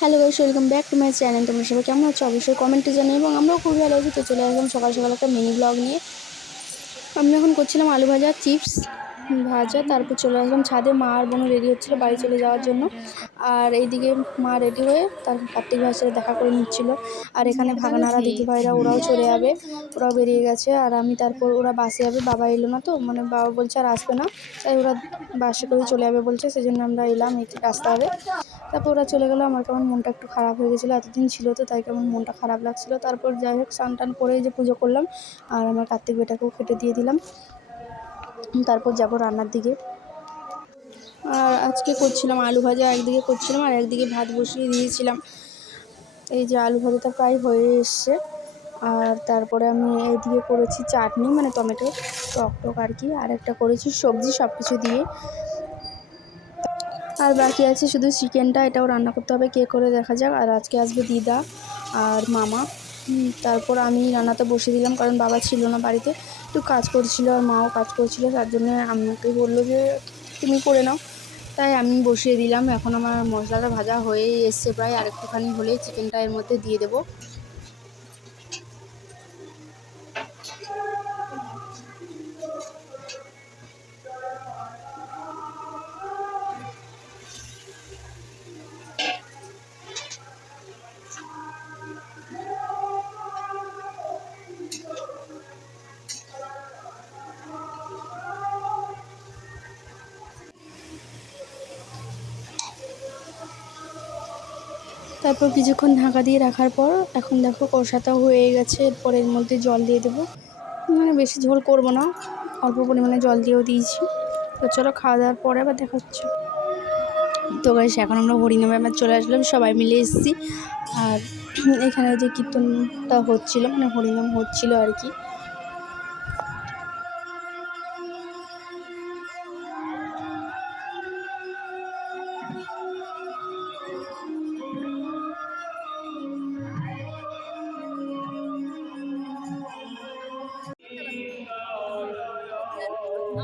Hello guys, welcome back to my channel. তোমরা সবাই কেমন আছো? অবশ্যই কমেন্টে জানিয়ে এবং আমরাও খুব ভালো আছি। তো চলে আসলাম সকাল সকাল একটা মিনি ব্লগ নিয়ে। আমি এখন করছিলাম আলু ভাজা, চিপস, ভাজা, তারপর চলে আসলাম ছাদে। মা আর বোন রেডি হচ্ছিল বাড়ি চলে যাওয়ার জন্য। আর এইদিকে মা রেডি হয়ে তার কার্তিক ভাইয়ের সাথে দেখা করে নিচ্ছিল। আর এখানে ভাগনারা, দিদি ভাইরা, ওরাও চলে যাবে। ওরাও বেরিয়ে গেছে আর আমি তারপর ওরা বাসে যাবে। বাবা এলো না তো মানে বাবা বলছে আর আসবে না। তাই ওরা বাসে করে চলে যাবে বলছে। সেই জন্য আমরা এলাম এই রাস্তা হবে তারপর ওরা চলে গেলো। আমার কেমন মনটা একটু খারাপ হয়ে গেছিল, এতদিন ছিল তো, তাই কেমন মনটা খারাপ লাগছিল। তারপর যাই হোক, স্নান টান করে যে পুজো করলাম আর আমার কার্তিক বেটাকেও কেটে দিয়ে দিলাম। তারপর যাব রান্নার দিকে। আর আজকে করছিলাম আলু ভাজা, একদিকে করছিলাম আর একদিকে ভাত বসিয়ে দিয়েছিলাম। এই যে আলু ভাজাটা প্রায় হয়ে এসছে। আর তারপরে আমি এইদিকে করেছি চাটনি মানে টমেটো, টক টক আর কি। আর একটা করেছি সবজি সব কিছু দিয়ে। আর বাকি আছে শুধু চিকেনটা, এটাও রান্না করতে হবে, কে করে দেখা যাক। আর আজকে আসবে দিদা আর মামা। তারপর আমি রান্নাতে বসে দিলাম, কারণ বাবা ছিল না বাড়িতে। একটু কাজ করছিল আর মাও কাজ করছিল, তার জন্য আমাকে বলল যে, তুমি করে নাও। তাই আমি বসিয়ে দিলাম। এখন আমার মশলাটা ভাজা হয়েই এসছে, প্রায় আর একটুখানি হলেই চিকেনটা এর মধ্যে দিয়ে দেবো। তারপর কিছুক্ষণ ঢাকা দিয়ে রাখার পর, এখন দেখো কষাটাও হয়ে গেছে। এরপর এর মধ্যে জল দিয়ে দেবো। মানে বেশি ঝোল করব না, অল্প পরিমাণে জল দিয়েও দিয়েছি। তো চলো খাওয়া দাওয়ার পরে আবার দেখা হচ্ছে। তো গাইস এখন আমরা হরিনামে চলে আসলাম, সবাই মিলে এসেছি। আর এখানে যে কীর্তনটা হচ্ছিল মানে হরিনাম হচ্ছিল আর কি। এখন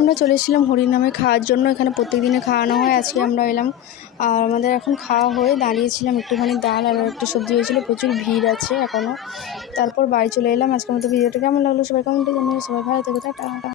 আমরা চলে এসেছিলাম হরিনামে খাওয়ার জন্য। এখানে প্রত্যেক দিনে খাওয়ানো হয়। আজকে আমরা এলাম। আর আমাদের এখন খাওয়া হয়ে দাঁড়িয়েছিলাম একটুখানি ডাল আর একটু সবজি হয়েছিল। প্রচুর ভিড় আছে এখনও তারপর বাড়ি চলে এলাম। আজকের মতো ভিডিওটা কেমন লাগল? সবাই কমেন্টে জানিয়ে সবাই ভালো থেকো, টাটা।